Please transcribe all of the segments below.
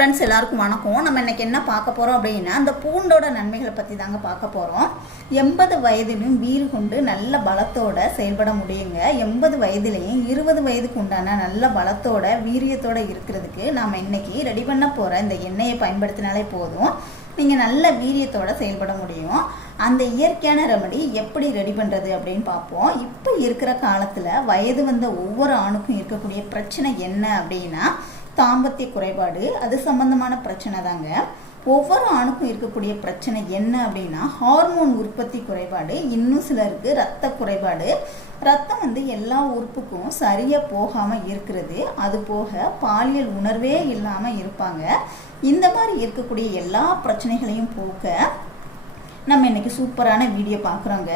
Friends எல்லாருக்கும் வணக்கம். நம்ம இன்னைக்கு என்ன பார்க்க போகிறோம் அப்படின்னா அந்த பூண்டோட நன்மைகளை பற்றி தாங்க பார்க்க போகிறோம் எண்பது வயதிலும் வீறு கொண்டு நல்ல பலத்தோட செயல்பட முடியுங்க. எண்பது வயதுலேயும் இருபது வயதுக்கு உண்டான நல்ல பலத்தோட வீரியத்தோடு இருக்கிறதுக்கு நாம் இன்னைக்கு ரெடி பண்ண போகிற இந்த எண்ணெயை பயன்படுத்தினாலே போதும். நீங்கள் நல்ல வீரியத்தோடு செயல்பட முடியும். அந்த இயற்கையான ரெமடி எப்படி ரெடி பண்ணுறது அப்படின்னு பார்ப்போம். இப்போ இருக்கிற காலத்தில் வயது வந்த ஒவ்வொரு ஆணுக்கும் இருக்கக்கூடிய பிரச்சனை என்ன அப்படின்னா தாம்பத்திய குறைபாடு அது சம்பந்தமான பிரச்சனை தாங்க. ஒவ்வொரு ஆணுக்கும் இருக்கக்கூடிய பிரச்சனை என்ன அப்படின்னா ஹார்மோன் உற்பத்தி குறைபாடு இன்னும் சிலருக்கு ரத்த குறைபாடு. ரத்தம் வந்து எல்லா உறுப்புக்கும் சரியாக போகாமல் இருக்கிறது. அது போக பாலியல் உணர்வே இல்லாமல் இருப்பாங்க. இந்த மாதிரி இருக்கக்கூடிய எல்லா பிரச்சனைகளையும் போக்க நம்ம இன்னைக்கு சூப்பரான வீடியோ பார்க்குறோங்க.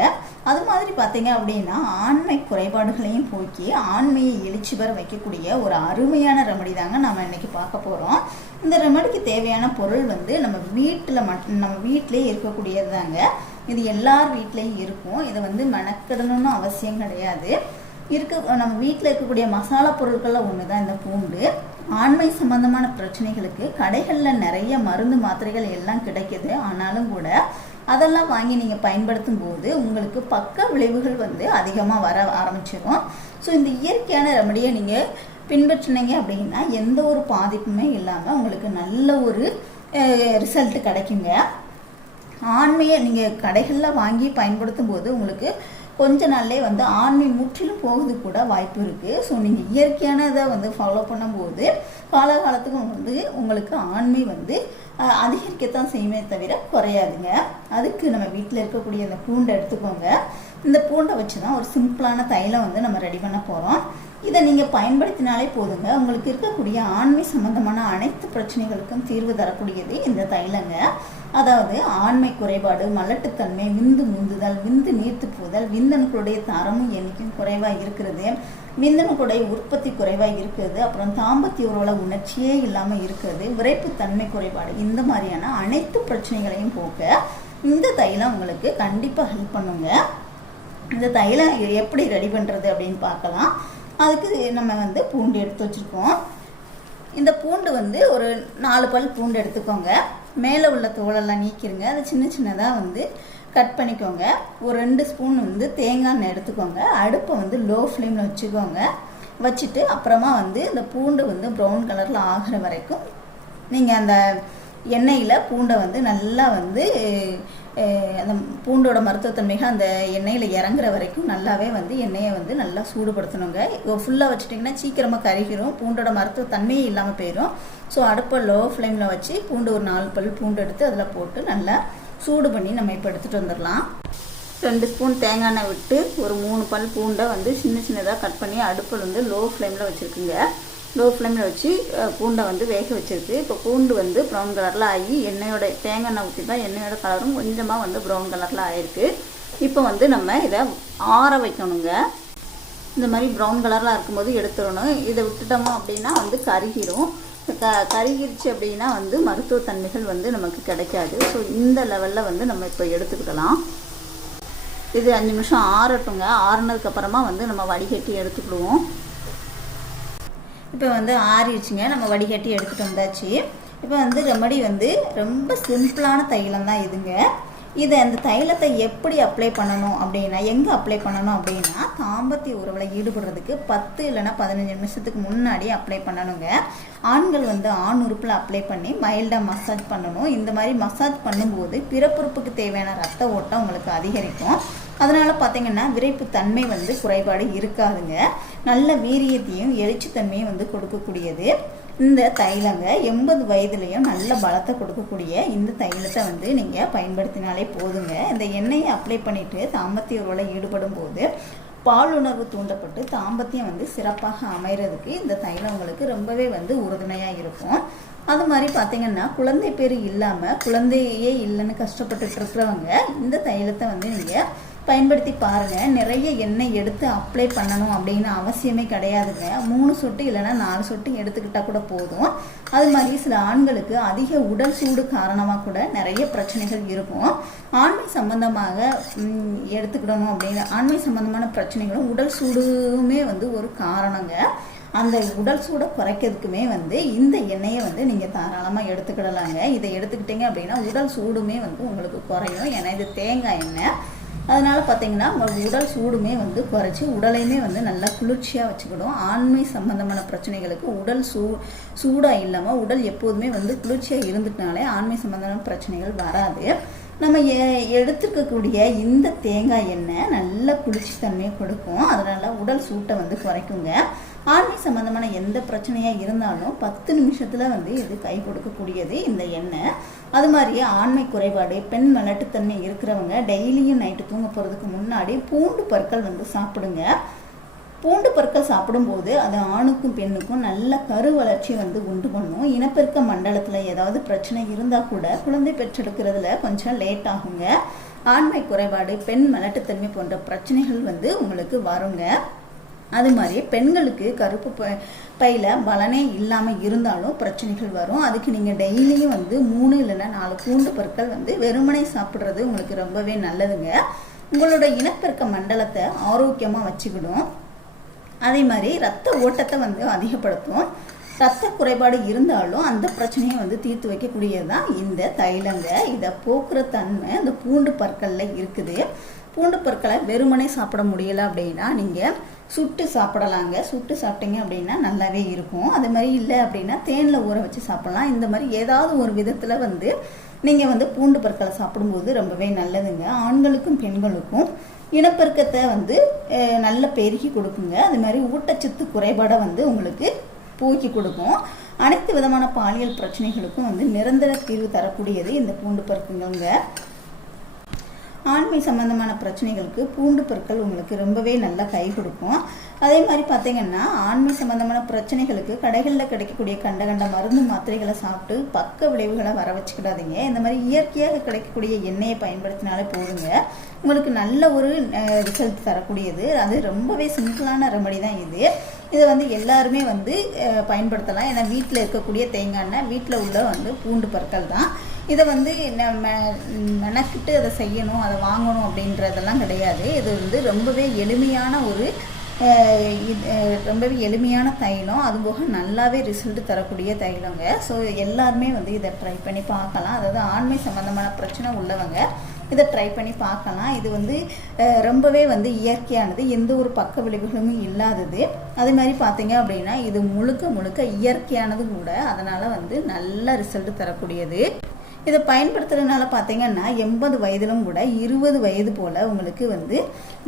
அது மாதிரி பார்த்தீங்க அப்படின்னா ஆண்மை குறைபாடுகளையும் போக்கி ஆண்மையை எழுச்சி பெற வைக்கக்கூடிய ஒரு அருமையான ரெமடி தாங்க நம்ம இன்னைக்கு பார்க்க போகிறோம் இந்த ரெமடிக்கு தேவையான பொருள் வந்து நம்ம வீட்டில் மட் நம்ம வீட்டிலே இருக்கக்கூடியது தாங்க. இது எல்லார் வீட்லேயும் இருக்கும். இதை வந்து மெனக்கிடணும்னு அவசியம் கிடையாது. இருக்க நம்ம வீட்டில் இருக்கக்கூடிய மசாலா பொருட்களில் ஒன்று தான் இந்த பூண்டு. ஆண்மை சம்பந்தமான பிரச்சனைகளுக்கு கடைகளில் நிறைய மருந்து மாத்திரைகள் எல்லாம் கிடைக்குது. ஆனாலும் கூட அதெல்லாம் வாங்கி நீங்கள் பயன்படுத்தும் போது உங்களுக்கு பக்க விளைவுகள் வந்து அதிகமாக வர ஆரம்பிச்சிடும் ஸோ இந்த இயற்கையான ரெமடியை நீங்கள் பின்பற்றினீங்க அப்படின்னா எந்த ஒரு பாதிப்புமே இல்லாமல் உங்களுக்கு நல்ல ஒரு ரிசல்ட் கிடைக்குங்க. ஆண்மையை நீங்கள் கடைகளில் வாங்கி பயன்படுத்தும் போது உங்களுக்கு கொஞ்ச நாள்லே வந்து ஆண்மை முற்றிலும் போகுது கூட வாய்ப்பு இருக்குது ஸோ நீங்கள் இயற்கையானதை வந்து ஃபாலோ பண்ணும்போது காலகாலத்துக்கு வந்து உங்களுக்கு ஆண்மை வந்து அதிகரிக்கத்தான் செய்யுமே தவிர குறையாதுங்க. அதுக்கு நம்ம வீட்டில் இருக்கக்கூடிய அந்த பூண்டை எடுத்துக்கோங்க. இந்த பூண்டை வச்சு தான் ஒரு சிம்பிளான தைலம் வந்து நம்ம ரெடி பண்ண போகிறோம் இதை நீங்கள் பயன்படுத்தினாலே போதுங்க. உங்களுக்கு இருக்கக்கூடிய ஆண்மை சம்பந்தமான அனைத்து பிரச்சனைகளுக்கும் தீர்வு தரக்கூடியது இந்த தைலங்க. அதாவது ஆண்மை குறைபாடு மலட்டுத்தன்மை விந்து முந்துதல் விந்து நீர்த்து போதல் விந்தணுக்களுடைய தரமும் எண்ணிக்கையும் குறைவாக இருக்கிறது. விந்தணுக்களுடைய உற்பத்தி குறைவாக இருக்கிறது. அப்புறம் தாம்பத்திய உறவுல உணர்ச்சியே இல்லாமல் இருக்கிறது. விரைப்புத்தன்மை குறைபாடு இந்த மாதிரியான அனைத்து பிரச்சனைகளையும் போக்க இந்த தைலம் உங்களுக்கு கண்டிப்பாக ஹெல்ப் பண்ணுங்க. இந்த தைலம் எப்படி ரெடி பண்ணுறது அப்படின்னு பார்க்கலாம். அதுக்கு நம்ம வந்து பூண்டு எடுத்து வச்சுருக்கோம். இந்த பூண்டு வந்து ஒரு நாலு பல் பூண்டு எடுத்துக்கோங்க. மேலே உள்ள தோலெல்லாம் நீக்கிருங்க. அதை சின்ன சின்னதாக வந்து கட் பண்ணிக்கோங்க. ஒரு ரெண்டு ஸ்பூன் வந்து தேங்காய் எண்ணெய் எடுத்துக்கோங்க. அடுப்பை வந்து லோ ஃப்ளேமில் வச்சுக்கோங்க. வச்சுட்டு அப்புறமா வந்து இந்த பூண்டு வந்து ப்ரௌன் கலரில் ஆகிற வரைக்கும் நீங்கள் அந்த எண்ணெயில் பூண்டை வந்து நல்லா வந்து அந்த பூண்டோட மருத்துவத்தன்மைகள் அந்த எண்ணெயில் இறங்குற வரைக்கும் நல்லாவே வந்து எண்ணெயை வந்து நல்லா சூடுபடுத்தணுங்க. ஃபுல்லாக வச்சுட்டிங்கன்னா சீக்கிரமாக கருகிரும். பூண்டோட மருத்துவத்தன்மையே இல்லாமல் போயிடும் ஸோ அடுப்பை லோ ஃப்ளேமில் வச்சு பூண்டு ஒரு நாலு பல் பூண்டு எடுத்து அதில் போட்டு நல்லா சூடு பண்ணி நம்ம இப்போ எடுத்துகிட்டு வந்துடலாம். ரெண்டு ஸ்பூன் தேங்காய் எண்ணெய் விட்டு ஒரு மூணு பல் பூண்டை வந்து சின்ன சின்னதாக கட் பண்ணி அடுப்பில் வந்து லோ ஃப்ளேமில் வச்சுருக்குங்க. லோ ஃப்ளேமில் வச்சு பூண்டை வந்து வேக வச்சிருக்கு. இப்போ பூண்டு வந்து ப்ரௌன் கலரில் ஆகி எண்ணெயோட தேங்காய் எண்ணெய் ஊற்றி தான் எண்ணெயோட கலரும் கொஞ்சமாக வந்து ப்ரௌன் கலரில் ஆகிருக்கு இப்போ வந்து நம்ம இதை ஆற வைக்கணுங்க. இந்த மாதிரி ப்ரௌன் கலரில் இருக்கும்போது எடுத்துடணும். இதை விட்டுட்டோமோ அப்படின்னா வந்து கருகிரும். க கருகிருச்சு அப்படின்னா வந்து மருத்துவத்தன்மைகள் வந்து நமக்கு கிடைக்காது. ஸோ இந்த லெவலில் வந்து நம்ம இப்போ எடுத்துக்கிடலாம். இது அஞ்சு நிமிஷம் ஆறட்டுங்க. ஆறுனதுக்கப்புறமா வந்து நம்ம வடிகட்டி எடுத்துக்கிடுவோம். இப்போ வந்து ஆறிடுச்சுங்க. நம்ம வடிகட்டி எடுத்துகிட்டு வந்தாச்சு. இப்போ வந்து ரெமடி வந்து ரொம்ப சிம்பிளான தைலம் தான் இதுங்க. இதை அந்த தைலத்தை எப்படி அப்ளை பண்ணணும் அப்படின்னா எங்கே அப்ளை பண்ணணும் அப்படின்னா தாம்பத்திய உறவில் ஈடுபடுறதுக்கு பத்து இல்லைன்னா பதினஞ்சு நிமிஷத்துக்கு முன்னாடி அப்ளை பண்ணணுங்க. ஆண்கள் வந்து ஆண் உறுப்பில் அப்ளை பண்ணி மைல்டாக மசாஜ் பண்ணணும். இந்த மாதிரி மசாஜ் பண்ணும்போது பிறப்புறுப்புக்கு தேவையான ரத்த ஓட்டம் உங்களுக்கு அதிகரிக்கும். அதனால் பார்த்தீங்கன்னா விரைப்பு தன்மை வந்து குறைபாடு இருக்காதுங்க. நல்ல வீரியத்தையும் எழுச்சித்தன்மையும் வந்து கொடுக்கக்கூடியது. இந்த தைலங்க எண்பது வயதுலேயும் நல்ல பலத்தை கொடுக்கக்கூடிய இந்த தைலத்தை வந்து நீங்கள் பயன்படுத்தினாலே போதுங்க. இந்த எண்ணெயை அப்ளை பண்ணிவிட்டு தாம்பத்திய உறவில் ஈடுபடும் போது பாலுணர்வு தூண்டப்பட்டு தாம்பத்தியம் வந்து சிறப்பாக அமைகிறதுக்கு இந்த தைலம் உங்களுக்கு ரொம்பவே வந்து உறுதுணையாக இருக்கும். அது மாதிரி பார்த்தீங்கன்னா குழந்தை பேர் இல்லாமல் குழந்தையே இல்லைன்னு கஷ்டப்பட்டுட்டு இருக்கிறவங்க இந்த தைலத்தை வந்து நீங்கள் பயன்படுத்தி பாருங்கள் நிறைய எண்ணெய் எடுத்து அப்ளை பண்ணணும் அப்படின்னு அவசியமே கிடையாதுங்க. மூணு சொட்டு இல்லைன்னா நாலு சொட்டு எடுத்துக்கிட்டால் கூட போதும். அது மாதிரி சில ஆண்களுக்கு அதிக உடல் சூடு காரணமாக கூட நிறைய பிரச்சனைகள் இருக்கும். ஆண்மை சம்பந்தமாக எடுத்துக்கிடணும் அப்படின்னு ஆண்மை சம்பந்தமான பிரச்சனைகளும் உடல் சூடுமே வந்து ஒரு காரணங்க. அந்த உடல் சூடை குறைக்கிறதுக்குமே வந்து இந்த எண்ணெயை வந்து நீங்கள் தாராளமாக எடுத்துக்கிடலாங்க. இதை எடுத்துக்கிட்டீங்க அப்படின்னா உடல் சூடுமே வந்து உங்களுக்கு குறையும். ஏன்னா இது தேங்காய் எண்ணெய். அதனால் பார்த்தீங்கன்னா உங்கள் உடல் சூடுமே வந்து குறைச்சி உடலையுமே வந்து நல்லா குளிர்ச்சியாக வச்சுக்கிடும். ஆண்மை சம்பந்தமான பிரச்சனைகளுக்கு உடல் சூ சூடாக இல்லாமல் உடல் எப்போதுமே வந்து குளிர்ச்சியாக இருந்துட்டனாலே ஆண்மை சம்பந்தமான பிரச்சனைகள் வராது. நம்ம எ எடுத்துருக்கக்கூடிய இந்த தேங்காய் எண்ணெய் நல்ல குளிர்ச்சித்தன்மையை கொடுக்கும். அதனால் உடல் சூட்டை வந்து குறைக்குங்க. ஆண்மை சம்மந்தமான எந்த பிரச்சனையாக இருந்தாலும் பத்து நிமிஷத்தில் வந்து இது கை கொடுக்கக்கூடியது இந்த எண்ணெய். அது மாதிரியே ஆண்மை குறைபாடு பெண் மலட்டுத்தன்மை இருக்கிறவங்க டெய்லியும் நைட்டு தூங்க போகிறதுக்கு முன்னாடி பூண்டு பற்கள் வந்து சாப்பிடுங்க. பூண்டு பற்கள் சாப்பிடும்போது அது ஆணுக்கும் பெண்ணுக்கும் நல்ல கரு வளர்ச்சி வந்து உண்டு பண்ணும். இனப்பெருக்க மண்டலத்தில் ஏதாவது பிரச்சனை இருந்தால் கூட குழந்தை பெற்றெடுக்கிறதுல கொஞ்சம் லேட் ஆகுங்க. ஆண்மை குறைபாடு பெண் மலட்டுத்தன்மை போன்ற பிரச்சனைகள் வந்து உங்களுக்கு வருங்க. அது மாதிரி பெண்களுக்கு கருப்பு ப பையில் பலனே இல்லாமல் இருந்தாலும் பிரச்சனைகள் வரும். அதுக்கு நீங்கள் டெய்லியும் வந்து மூணு இல்லைன்னா நாலு பூண்டு பற்கள் வந்து வெறுமனை சாப்பிட்றது உங்களுக்கு ரொம்பவே நல்லதுங்க. உங்களோட இனப்பெருக்க மண்டலத்தை ஆரோக்கியமாக வச்சுக்கிடும் அதே மாதிரி ரத்த ஓட்டத்தை வந்து அதிகப்படுத்தும். ரத்த குறைபாடு இருந்தாலும் அந்த பிரச்சனையை வந்து தீர்த்து வைக்கக்கூடியது தான் இந்த தைலங்க. இதை போக்குற தன்மை அந்த பூண்டு பற்களில் இருக்குது. பூண்டு பற்களை வெறுமனே சாப்பிட முடியல அப்படின்னா நீங்கள் சுட்டு சாப்பிடலாங்க. சுட்டு சாப்பிட்டீங்க அப்படின்னா நல்லாவே இருக்கும். அது மாதிரி இல்லை அப்படின்னா தேனில் ஊற வச்சு சாப்பிடலாம். இந்த மாதிரி ஏதாவது ஒரு விதத்தில் வந்து நீங்கள் வந்து பூண்டு பற்களை சாப்பிடும்போது ரொம்பவே நல்லதுங்க. ஆண்களுக்கும் பெண்களுக்கும் இனப்பெருக்கத்தை வந்து நல்ல பெருகி கொடுக்குங்க. அது மாதிரி ஊட்டச்சத்து குறைபாடை வந்து உங்களுக்கு போக்கி கொடுக்கும். அனைத்து விதமான பாலியல் பிரச்சனைகளுக்கும் வந்து நிரந்தர தீர்வு தரக்கூடியது இந்த பூண்டு பருக்குங்க ஆண்மை சம்பந்தமான பிரச்சனைகளுக்கு பூண்டு பற்கள் உங்களுக்கு ரொம்பவே நல்லா கை கொடுக்கும். அதே மாதிரி பார்த்தீங்கன்னா ஆண்மை சம்பந்தமான பிரச்சனைகளுக்கு கடைகளில் கிடைக்கக்கூடிய கண்ட கண்ட மருந்து மாத்திரைகளை சாப்பிட்டு பக்க விளைவுகளை வர வச்சுக்கிடாதீங்க. இந்த மாதிரி இயற்கையாக கிடைக்கக்கூடிய எண்ணெயை பயன்படுத்தினாலே போதுங்க. உங்களுக்கு நல்ல ஒரு ரிசல்ட் தரக்கூடியது. அது ரொம்பவே சிம்பிளான ரெமடி தான் இது. இதை வந்து எல்லாருமே வந்து பயன்படுத்தலாம். ஏன்னா வீட்டில் இருக்கக்கூடிய தேங்காய் எண்ணெய் வீட்டில் உள்ள வந்து பூண்டு பற்கள் தான். இதை வந்து நம்ம மெனக்கிட்டு அதை செய்யணும் அதை வாங்கணும் அப்படின்றதெல்லாம் கிடையாது. இது வந்து ரொம்பவே எளிமையான ஒரு இது, ரொம்பவே எளிமையான தைலம். அதுபோக நல்லாவே ரிசல்ட் தரக்கூடிய தைலங்க. ஸோ எல்லாருமே வந்து இதை ட்ரை பண்ணி பார்க்கலாம். அதாவது ஆண்மை சம்மந்தமான பிரச்சனை உள்ளவங்க இதை ட்ரை பண்ணி பார்க்கலாம். இது வந்து ரொம்பவே வந்து இயற்கையானது. எந்த ஒரு பக்க விளைவுகளும் இல்லாதது. அதே மாதிரி பார்த்தீங்க அப்படின்னா இது முழுக்க முழுக்க இயற்கையானது கூட. அதனால் வந்து நல்ல ரிசல்ட் தரக்கூடியது. இதை பயன்படுத்துறதுனால பார்த்தீங்கன்னா எண்பது வயதிலும் கூட இருபது வயது போல் உங்களுக்கு வந்து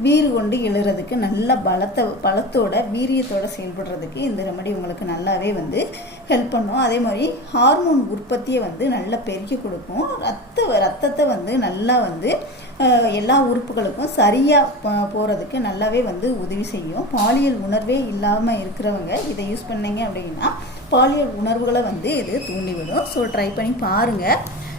வீறு கொண்டு எழுறதுக்கு நல்ல பலத்தை பலத்தோட வீரியத்தோட செயல்படுறதுக்கு இந்த ரெமடி உங்களுக்கு நல்லாவே வந்து ஹெல்ப் பண்ணும். அதே மாதிரி ஹார்மோன் உற்பத்தியை வந்து நல்லா பெருக்கி கொடுக்கும். ரத்த ரத்தத்தை வந்து நல்லா வந்து எல்லா உறுப்புகளுக்கும் சரியாக போகிறதுக்கு நல்லாவே வந்து உதவி செய்யும். பாலியல் உணர்வே இல்லாமல் இருக்கிறவங்க இதை யூஸ் பண்ணீங்க அப்படின்னா பாலியல் உணர்வுகளை வந்து இது தூண்டிவிடும். ஸோ ட்ரை பண்ணி பாருங்கள்